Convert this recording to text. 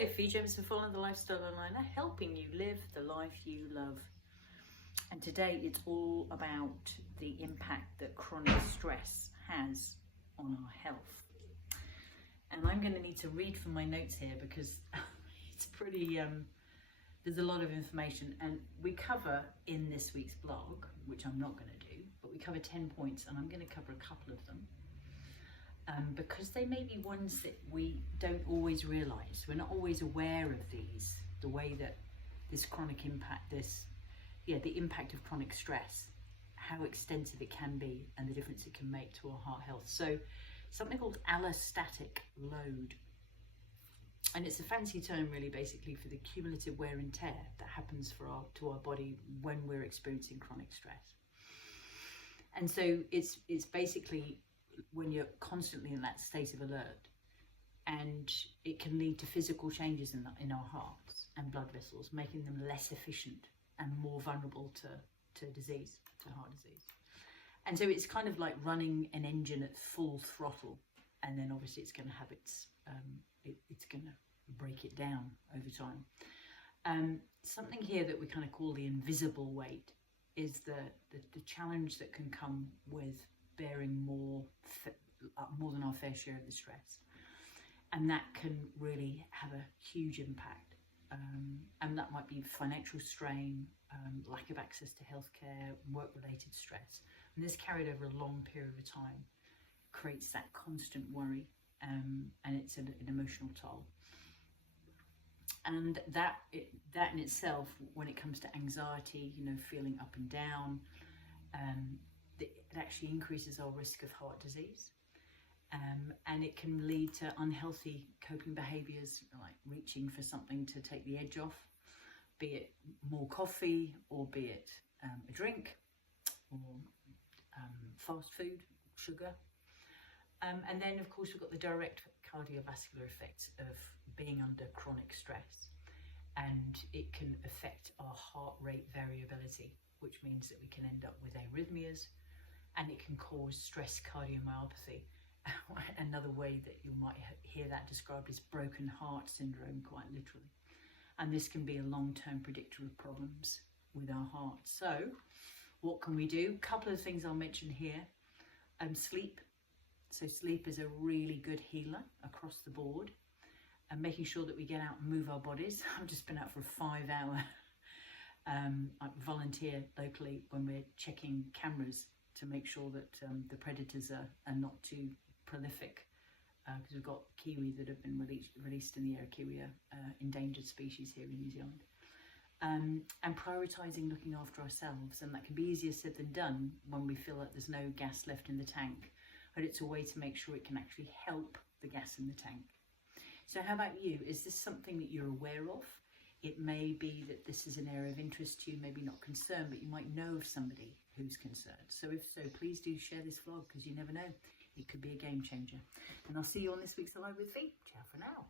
Hi, Fee Jamieson-Folland, the Lifestyle Onliner, helping you live the life you love. And today it's all about the impact that chronic stress has on our health. And I'm going to need to read from my notes here because it's pretty, there's a lot of information, and we cover in this week's blog, which I'm not going to do, but we cover 10 points and I'm going to cover a couple of them. Because they may be ones that we don't always realise. We're not always aware of these, the way that this chronic impact, the impact of chronic stress, how extensive it can be and the difference it can make to our heart health. So something called allostatic load. And it's a fancy term really basically for the cumulative wear and tear that happens to our body when we're experiencing chronic stress. And so it's basically when you're constantly in that state of alert, and it can lead to physical changes in our hearts and blood vessels, making them less efficient and more vulnerable to disease, to heart disease. And so it's kind of like running an engine at full throttle, and then obviously it's going to have it's going to break it down over time. Something here that we kind of call the invisible weight is the challenge that can come with bearing more than our fair share of the stress, and that can really have a huge impact, and that might be financial strain, lack of access to healthcare, work-related stress, and this carried over a long period of time creates that constant worry, and it's an emotional toll. And that in itself, when it comes to anxiety, feeling up and down, it actually increases our risk of heart disease, and it can lead to unhealthy coping behaviours like reaching for something to take the edge off, be it more coffee or be it a drink or fast food, sugar. And then of course we've got the direct cardiovascular effects of being under chronic stress, and it can affect our heart rate variability, which means that we can end up with arrhythmias, and it can cause stress cardiomyopathy. Another way that you might hear that described is broken heart syndrome, quite literally. And this can be a long-term predictor of problems with our heart. So what can we do? A couple of things I'll mention here. Sleep. So sleep is a really good healer across the board, and making sure that we get out and move our bodies. I've just been out for a 5-hour I volunteer locally when we're checking cameras to make sure that the predators are not too prolific, because we've got kiwi that have been released in the air. Kiwi are endangered species here in New Zealand. And prioritising looking after ourselves, and that can be easier said than done when we feel like there's no gas left in the tank, but it's a way to make sure it can actually help the gas in the tank. So how about you? Is this something that you're aware of? It may be that this is an area of interest to you, maybe not concern, but you might know of somebody who's concerned. So if so, please do share this vlog, because you never know, it could be a game changer. And I'll see you on this week's Alive with Fee. Ciao for now.